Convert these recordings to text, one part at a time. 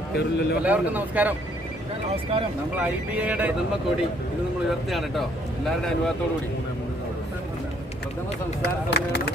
എല്ലാവർക്കും നമസ്കാരം. നമ്മൾ IBAയുടെ പ്രഥമ കൊടി ഇത് നമ്മൾ ഉയർത്തുകയാണ് കേട്ടോ, എല്ലാവരുടെ അനുഭവത്തോടു കൂടി. പ്രഥമ സംസ്ഥാന സമ്മേളനം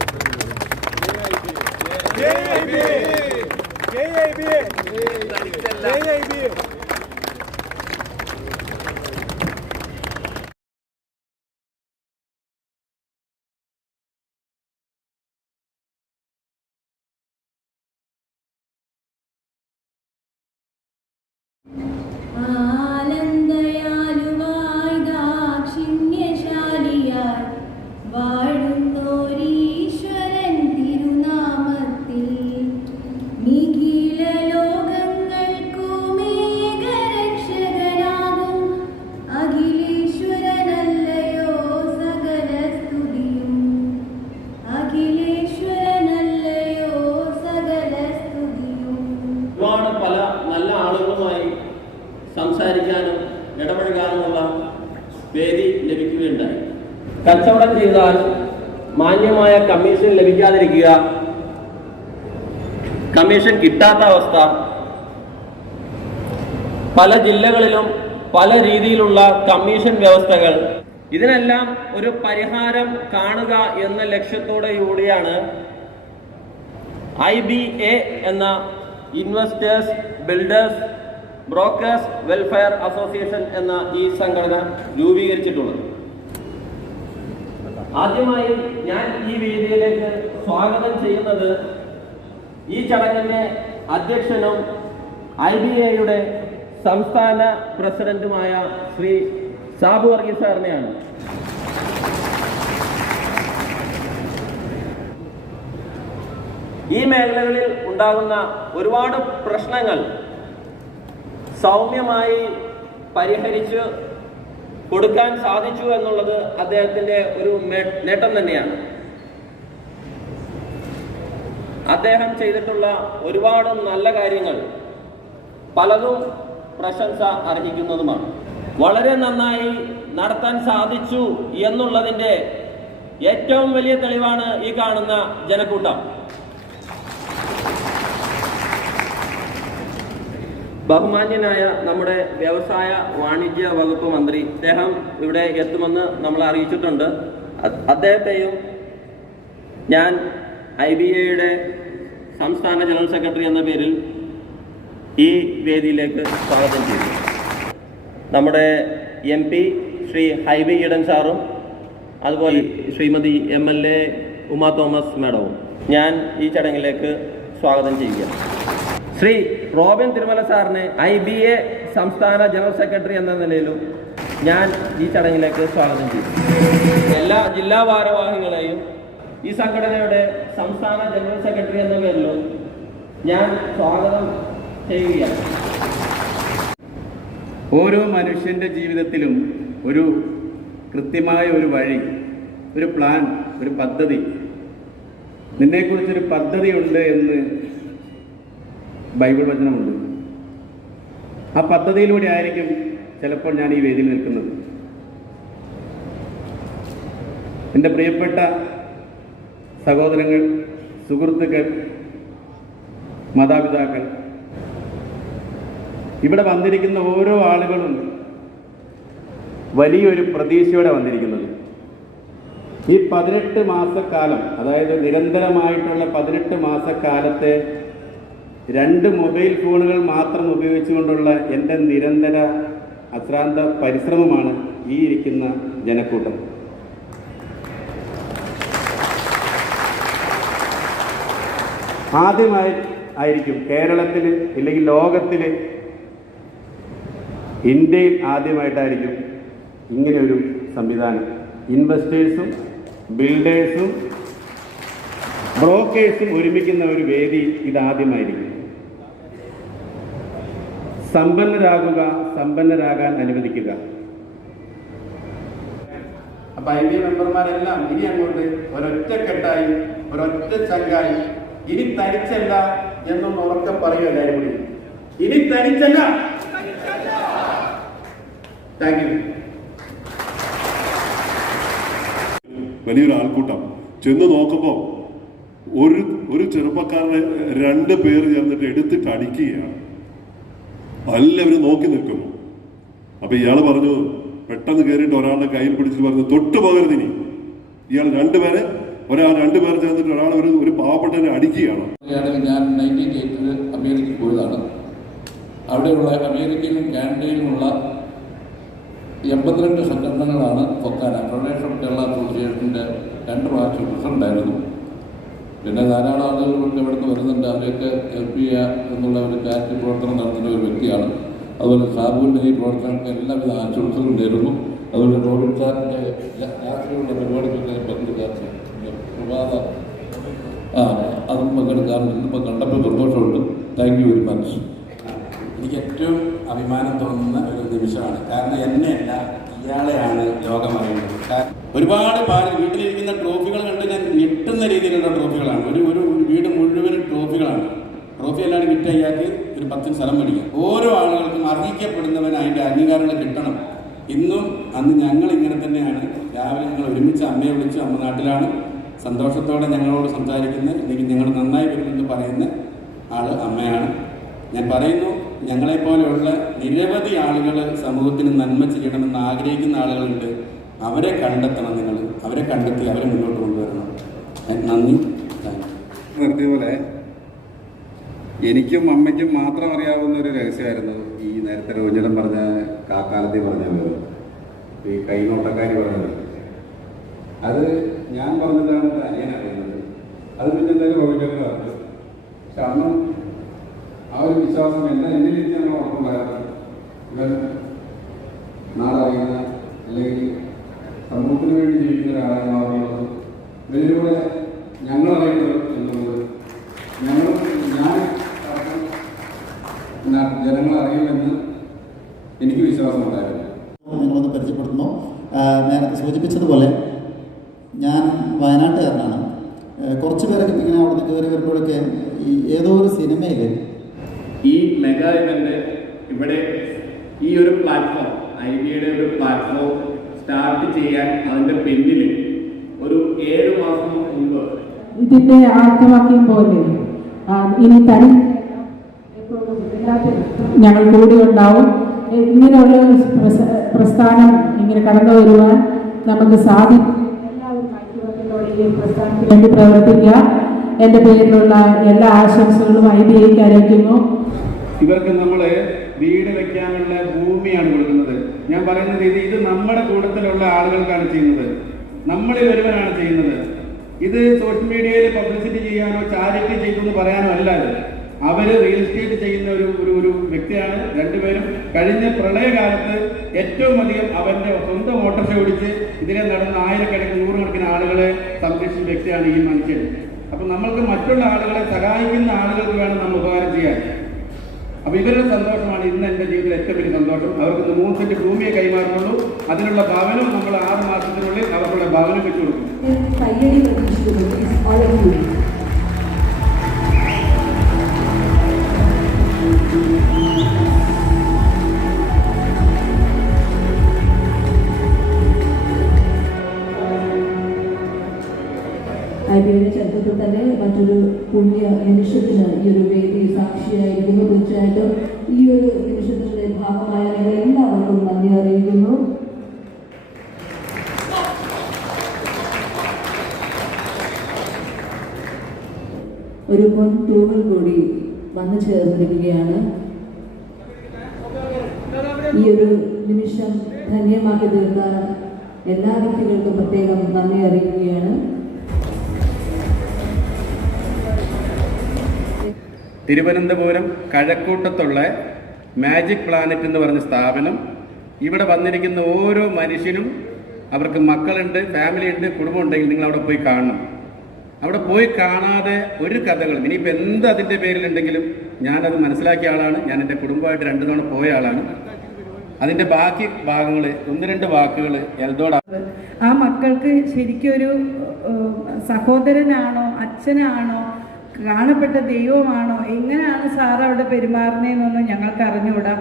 ആനന്ദയാലുവായി ദാക്ഷിണ്യശാലിയായി വാഴുന്നോരീശ്വരൻ തിരുനാമത്തിൽ നിഖില ലോകങ്ങൾക്കുമേകരക്ഷകനാകും അഖിലേശ്വരനല്ലയോ സകല സ്തുതിയും, അഖിലേശ്വരനല്ലയോ സകല സ്തുതിയും. ഒരുപാട് പല നല്ല ആളുകളുമായി സംസാരിക്കാനും ഇടപഴകാനുമുള്ള വേദി ലഭിക്കുകയുണ്ടായി. കച്ചവടം ചെയ്താൽ മാന്യമായ കമ്മീഷൻ ലഭിക്കാതിരിക്കുക, കമ്മീഷൻ കിട്ടാത്ത അവസ്ഥ, പല ജില്ലകളിലും പല രീതിയിലുള്ള കമ്മീഷൻ വ്യവസ്ഥകൾ, ഇതിനെല്ലാം ഒരു പരിഹാരം കാണുക എന്ന ലക്ഷ്യത്തോടുകൂടിയാണ് IBA എന്ന investors builders brokers welfare association എന്ന ഈ സംഘടന രൂപീകരിച്ചിട്ടുള്ളത്. ആദ്യമായി ഞാൻ ഈ വേദിയിലേക്ക് സ്വാഗതം ചെയ്യുന്നത് ഈ ചടങ്ങിന്റെ അധ്യക്ഷനും IBAയുടെ സംസ്ഥാന പ്രസിഡന്റുമായ ശ്രീ സാബു വർഗീസ് സാറിനെയാണ്. ഈ മേഖലകളിൽ ഉണ്ടാകുന്ന ഒരുപാട് പ്രശ്നങ്ങൾ സൗമ്യമായി പരിഹരിച്ച് കൊടുക്കാൻ സാധിച്ചു എന്നുള്ളത് അദ്ദേഹത്തിന്റെ ഒരു നേട്ടം തന്നെയാണ്. അദ്ദേഹം ചെയ്തിട്ടുള്ള ഒരുപാട് നല്ല കാര്യങ്ങൾ പലതും പ്രശംസ അർഹിക്കുന്നതുമാണ്. വളരെ നന്നായി നടത്താൻ സാധിച്ചു എന്നുള്ളതിന്റെ ഏറ്റവും വലിയ തെളിവാണ് ഈ കാണുന്ന ജനക്കൂട്ടം. ബഹുമാന്യനായ നമ്മുടെ വ്യവസായ വാണിജ്യ വകുപ്പ് മന്ത്രി അദ്ദേഹം ഇവിടെ എത്തുമെന്ന് നമ്മൾ അറിയിച്ചിട്ടുണ്ട്. അദ്ദേഹത്തെയും ഞാൻ IBAയുടെ സംസ്ഥാന ജനറൽ സെക്രട്ടറി എന്ന പേരിൽ ഈ വേദിയിലേക്ക് സ്വാഗതം ചെയ്തു. നമ്മുടെ MP ശ്രീ ഹൈബി ഈഡൻ സാറും അതുപോലെ ശ്രീമതി MLA ഉമാ തോമസ് മാഡവും ഞാൻ ഈ ചടങ്ങിലേക്ക് സ്വാഗതം ചെയ്യുക. ശ്രീ റോബിൻ തിരുമല സാറിനെ IBA സംസ്ഥാന ജനറൽ സെക്രട്ടറി എന്ന നിലയിലും ഞാൻ ഈ ചടങ്ങിലേക്ക് സ്വാഗതം ചെയ്തു. എല്ലാ ജില്ലാ ഭാരവാഹികളെയും ഈ സംഘടനയുടെ സംസ്ഥാന ജനറൽ സെക്രട്ടറി എന്ന പേരിലും ഞാൻ സ്വാഗതം ചെയ്യുകയാണ്. ഓരോ മനുഷ്യന്റെ ജീവിതത്തിലും ഒരു കൃത്യമായ ഒരു വഴി, ഒരു പ്ലാൻ, ഒരു പദ്ധതി, നിന്നെക്കുറിച്ചൊരു പദ്ധതിയുണ്ട് എന്ന് ബൈബിൾ വചനമുണ്ട്. ആ പദ്ധതിയിലൂടെ ആയിരിക്കും ചിലപ്പോൾ ഞാൻ ഈ വേദിയിൽ നിൽക്കുന്നത്. എൻ്റെ പ്രിയപ്പെട്ട സഹോദരങ്ങൾ, സുഹൃത്തുക്കൾ, മാതാപിതാക്കൾ, ഇവിടെ വന്നിരിക്കുന്ന ഓരോ ആളുകളും വലിയൊരു പ്രതീക്ഷയോടെ വന്നിരിക്കുന്നത്. ഈ 18 മാസക്കാലം, അതായത് നിരന്തരമായിട്ടുള്ള 18 മാസക്കാലത്തെ 2 മൊബൈൽ ഫോണുകൾ മാത്രം ഉപയോഗിച്ചുകൊണ്ടുള്ള എൻ്റെ നിരന്തര അശ്രാന്ത പരിശ്രമമാണ് ഈ ഇരിക്കുന്ന ജനക്കൂട്ടം. ആദ്യമായി ആയിരിക്കും കേരളത്തിൽ, ഇല്ലെങ്കിൽ ലോകത്തിൽ, ഇന്ത്യയിൽ ആദ്യമായിട്ടായിരിക്കും ഇങ്ങനെയൊരു സംവിധാനം. ഇൻവെസ്റ്റേഴ്സും ബിൽഡേഴ്സും ബ്രോക്കേഴ്സും ഒരുമിക്കുന്ന ഒരു വേദി ഇതാദ്യമായിരിക്കും. സമ്പന്നരാകുക, സമ്പന്നരാകാൻ അനുവദിക്കുക. അപ്പൊ IBA മെമ്പർമാരെല്ലാം ഇനി അങ്ങോട്ട് ഒരൊറ്റക്കെട്ടായി, ഒരൊറ്റ ചങ്കായി, ഇനി തനിച്ചല്ല എന്നൊന്ന് ഉറക്കെ പറയുക എല്ലാവരും കൂടി. ഇനി തനിച്ചല്ല. Thank you. വലിയൊരു ആൾക്കൂട്ടം ചെന്ന് നോക്കുമ്പോൾ ഒരു ചെറുപ്പക്കാരനെ 2 പേര് ചേർന്നിട്ട് എടുത്തിട്ട് അടിക്കുകയാണ്. എല്ലാവരും നോക്കി നിൽക്കുന്നു. അപ്പൊ ഇയാൾ പറഞ്ഞു, പെട്ടെന്ന് കയറിയിട്ട് ഒരാളുടെ കയ്യിൽ പിടിച്ചിട്ട് പറഞ്ഞു, തൊട്ടു പോകരുത് ഇനി. ഇയാൾ രണ്ടുപേരെ ചേർന്നിട്ട് ഒരാൾ ഒരു പാവപ്പെട്ടവനെ അടിക്കുകയാണ്. ഞാൻ 1980 അമേരിക്കയിൽ പോയതാണ്. അവിടെയുള്ള അമേരിക്കയിലും കാനഡയിലുമുള്ള 82 സംഘടനകളാണ് ഫൊക്കാന, ഫെഡറേഷൻ ഓഫ് കേരള അസോസിയേഷൻ്റെ 2 പ്രാവശ്യം പ്രസിഡൻ്റായിരുന്നു. പിന്നെ ധാരാളം ആളുകളൊക്കെ ഇവിടുന്ന് വരുന്നുണ്ട്. അവരെയൊക്കെ ഹെൽപ്പ് ചെയ്യുക എന്നുള്ള ഒരു ചാരിറ്റി പ്രവർത്തനം നടത്തുന്ന ഒരു വ്യക്തിയാണ്. അതുപോലെ സാബുവിൻ്റെ ഈ പ്രവർത്തനങ്ങൾക്ക് എല്ലാവിധ ആശംസകളും നേരുന്നു. അതുപോലെ റോബിൻ സാറിൻ്റെ രാത്രിയുള്ള പരിപാടികളൊക്കെ പങ്കെടുക്കാൻ പ്രഭാത അതും പങ്കെടുക്കാറുണ്ട്. ഇന്നിപ്പോൾ കണ്ടപ്പോൾ സന്തോഷമുണ്ട്. Thank you very much. എനിക്ക് ഏറ്റവും അഭിമാനം തോന്നുന്ന ഒരു നിമിഷമാണ്. കാരണം എന്നെയല്ല, ഇയാളെയാണ് ലോകം അറിയുന്നത്. ഒരുപാട് വീട്ടിലിരിക്കുന്ന ട്രോഫികൾ കണ്ട് ഞാൻ ഞെട്ടുന്ന രീതിയിലുള്ള ട്രോഫികളാണ്. ഒരു വീട് മുഴുവനും ട്രോഫികളാണ്. ട്രോഫി അല്ലാണ്ട് കിട്ടിയ ഇയാൾക്ക് ഒരു 10 സ്ഥലം മേടിക്കാം. ഓരോ ആളുകൾക്കും അർഹിക്കപ്പെടുന്നവൻ അതിൻ്റെ അംഗീകാരങ്ങൾ കിട്ടണം. ഇന്നും അന്ന് ഞങ്ങൾ ഇങ്ങനെ തന്നെയാണ്. രാവിലെ ഞങ്ങൾ ഒരുമിച്ച് അമ്മയെ വിളിച്ച്, അമ്മ നാട്ടിലാണ്, സന്തോഷത്തോടെ ഞങ്ങളോട് സംസാരിക്കുന്ന, അല്ലെങ്കിൽ ഞങ്ങൾ നന്നായി വരുമെന്ന് പറയുന്ന ആൾ അമ്മയാണ്. ഞാൻ പറയുന്നു, ഞങ്ങളെപ്പോലെയുള്ള നിരവധി ആളുകൾ സമൂഹത്തിന് നന്മ ചെയ്യണമെന്ന് ആഗ്രഹിക്കുന്ന ആളുകളുണ്ട്. അവരെ കണ്ടെത്തണം. നിങ്ങൾ അവരെ കണ്ടെത്തി അവരെ മുന്നോട്ട് കൊണ്ടുവരണം. നന്ദി. നിർത്തിയപോലെ എനിക്കും അമ്മയ്ക്കും മാത്രം അറിയാവുന്ന ഒരു രഹസ്യമായിരുന്നു ഈ നേരത്തെ രോചനം പറഞ്ഞ കാക്കാലത്തി പറഞ്ഞ ഈ കൈനോട്ടക്കാരി പറഞ്ഞത്. അത് ഞാൻ പറഞ്ഞതാണ് അനിയൻ അറിയുന്നത്. അത് പിന്നെ എന്തായാലും രോചനം പറഞ്ഞു. പക്ഷെ അന്നും ആ ഒരു വിശ്വാസം എന്നിൽ ഞങ്ങൾ ഉറപ്പുണ്ടായിരുന്നു. ഇവർ നാളറിയുന്ന അല്ലെങ്കിൽ സമൂഹത്തിന് വേണ്ടി ജീവിക്കുന്ന ഒരാളായി മാറുന്നത് ഇതിലൂടെ ഞങ്ങളറിയുന്നത് എന്നുള്ളത് ഞാൻ ജനങ്ങൾ അറിയുമെന്ന് എനിക്ക് വിശ്വാസമുണ്ടായിരുന്നു. നിങ്ങളൊന്ന് പരിചയപ്പെടുത്തുന്നു. നേരത്തെ സൂചിപ്പിച്ചതുപോലെ ഞാൻ വയനാട്ടുകാരനാണ്. കുറച്ച് പേരൊക്കെ ഇങ്ങനെ അവിടെ നിന്ന് കയറി വരുമ്പോഴൊക്കെ ഈ ഏതോ ഒരു സിനിമയിൽ ഈ മെഗാ ഇവന്റ് ഇവിടെ ഈ ഒരു പ്ലാറ്റ്ഫോം, ഐഡിയയുടെ ഒരു പ്ലാറ്റ്ഫോം സ്റ്റാർട്ട് ചെയ്യാൻ അതിന്റെ പിന്നിൽ ഒരു 7 മാസം മുമ്പ് ഇതിന്റെ ആർത്തവാക്യം പോലെ ഇനി തനി ഞങ്ങൾ കൂടി ഉണ്ടാവും. ഇങ്ങനെയുള്ള പ്രസ്ഥാനം ഇങ്ങനെ കടന്നു വരുവാൻ നമുക്ക് സാധിക്കും. എല്ലാവരും ഐക്യത്തോടെ ഈ പ്രസ്ഥാനത്തിന് വേണ്ടി പ്രവർത്തിക്കുക. എൻ്റെ പേരിലുള്ള എല്ലാ ആശംസകളും IBAക്ക് അറിയിക്കുന്നു. ഇവർക്ക് നമ്മൾ വീട് വെക്കാനുള്ള ഭൂമിയാണ് കൊടുക്കുന്നത്. ഞാൻ പറയുന്നത് ഇത് നമ്മുടെ കൂട്ടത്തിലുള്ള ആളുകൾക്കാണ് ചെയ്യുന്നത്. നമ്മളിൽ ഒരുവനാണ് ചെയ്യുന്നത്. ഇത് സോഷ്യൽ മീഡിയയിൽ പബ്ലിസിറ്റി ചെയ്യാനോ ചാരിറ്റി ചെയ്തെന്ന് പറയാനോ അല്ല. അവർ റിയൽ എസ്റ്റേറ്റ് ചെയ്യുന്ന ഒരു വ്യക്തിയാണ്. രണ്ടുപേരും കഴിഞ്ഞ പ്രളയകാലത്ത് ഏറ്റവും അധികം അവന്റെ സ്വന്തം ഓട്ടോറിക്ഷ ഓടിച്ച് ഇതിനെ നടന്ന ആയിരക്കണക്കിന് 100 ആളുകളെ സംരക്ഷിച്ച വ്യക്തിയാണ് ഈ മനുഷ്യൻ. അപ്പൊ നമ്മൾക്ക് മറ്റുള്ള ആളുകളെ സഹായിക്കുന്ന ആളുകൾക്ക് വേണം നമ്മൾ ഉപകാരം ചെയ്യാൻ. അപ്പൊ ഇവരുടെ സന്തോഷമാണ് ഇന്ന് എൻ്റെ ജീവിതത്തിൽ ഏറ്റവും വലിയ സന്തോഷം. അവർക്ക് 3 സെന്റ് ഭൂമിയെ കൈമാറുന്നുള്ളൂ. അതിനുള്ള ഭവനം നമ്മൾ 6 മാസത്തിനുള്ളിൽ അവർക്കുള്ള ഭവനം വെച്ചു കൊടുക്കും. IBAയുടെ ചരിത്രത്തിൽ തന്നെ മറ്റൊരു പുണ്യ നിമിഷത്തിന് ഈ ഒരു വേദി സാക്ഷിയായിരിക്കുന്നു. തീർച്ചയായിട്ടും ഈ ഒരു നിമിഷത്തിന്റെ ഭാഗമായ നിങ്ങൾ എല്ലാവർക്കും നന്ദി അറിയിക്കുന്നു. ഒരു പൊൻ തൂവൽ കൂടി വന്നു ചേർന്നിരിക്കുകയാണ്. ഈ ഒരു നിമിഷം ധന്യമാക്കി തീർത്ത എല്ലാ വ്യക്തികൾക്കും പ്രത്യേകം നന്ദി അറിയിക്കുകയാണ്. തിരുവനന്തപുരം കഴക്കൂട്ടത്തുള്ള മാജിക് പ്ലാനറ്റ് എന്ന് പറഞ്ഞ സ്ഥാപനം, ഇവിടെ വന്നിരിക്കുന്ന ഓരോ മനുഷ്യനും അവർക്ക് മക്കളുണ്ട്, ഫാമിലി ഉണ്ട്, കുടുംബം ഉണ്ടെങ്കിൽ നിങ്ങൾ അവിടെ പോയി കാണണം. അവിടെ പോയി കാണാതെ ഒരു കഥകളും ഇനിയിപ്പോൾ എന്ത് അതിൻ്റെ പേരിലുണ്ടെങ്കിലും ഞാനത് മനസ്സിലാക്കിയ ആളാണ്. ഞാൻ എൻ്റെ കുടുംബമായിട്ട് 2 തവണ പോയ ആളാണ്. അതിൻ്റെ ബാക്കി ഭാഗങ്ങൾ 1-2 വാക്കുകൾ എൽദോടാണ്. ആ മക്കൾക്ക് ശരിക്കും ഒരു സഹോദരനാണോ അച്ഛനാണോ കാണപ്പെട്ട ദൈവമാണോ എങ്ങനെയാണ് സാർ അവിടെ പെരുമാറുന്നതെന്നൊന്നും ഞങ്ങൾക്ക് അറിഞ്ഞുകൂടാ.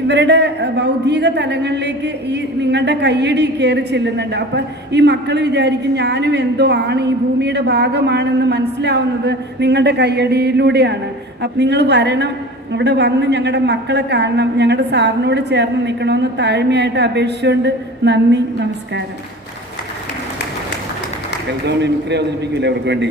ഇവരുടെ ബൗദ്ധിക തലങ്ങളിലേക്ക് ഈ നിങ്ങളുടെ കയ്യടി കയറി ചെല്ലുന്നുണ്ട്. അപ്പം ഈ മക്കൾ വിചാരിക്കും ഞാനും എന്തോ ആണ്, ഈ ഭൂമിയുടെ ഭാഗമാണെന്ന് മനസ്സിലാവുന്നത് നിങ്ങളുടെ കയ്യടിയിലൂടെയാണ്. അപ്പം നിങ്ങൾ വരണം, അവിടെ വന്ന് ഞങ്ങളുടെ മക്കളെ കാണണം, ഞങ്ങളുടെ സാറിനോട് ചേർന്ന് നിൽക്കണമെന്ന് താഴ്മയായിട്ട് അപേക്ഷിച്ചുകൊണ്ട് നന്ദി, നമസ്കാരം. മിമിക്രി അവതരിപ്പിക്കില്ല അവർക്ക് വേണ്ടി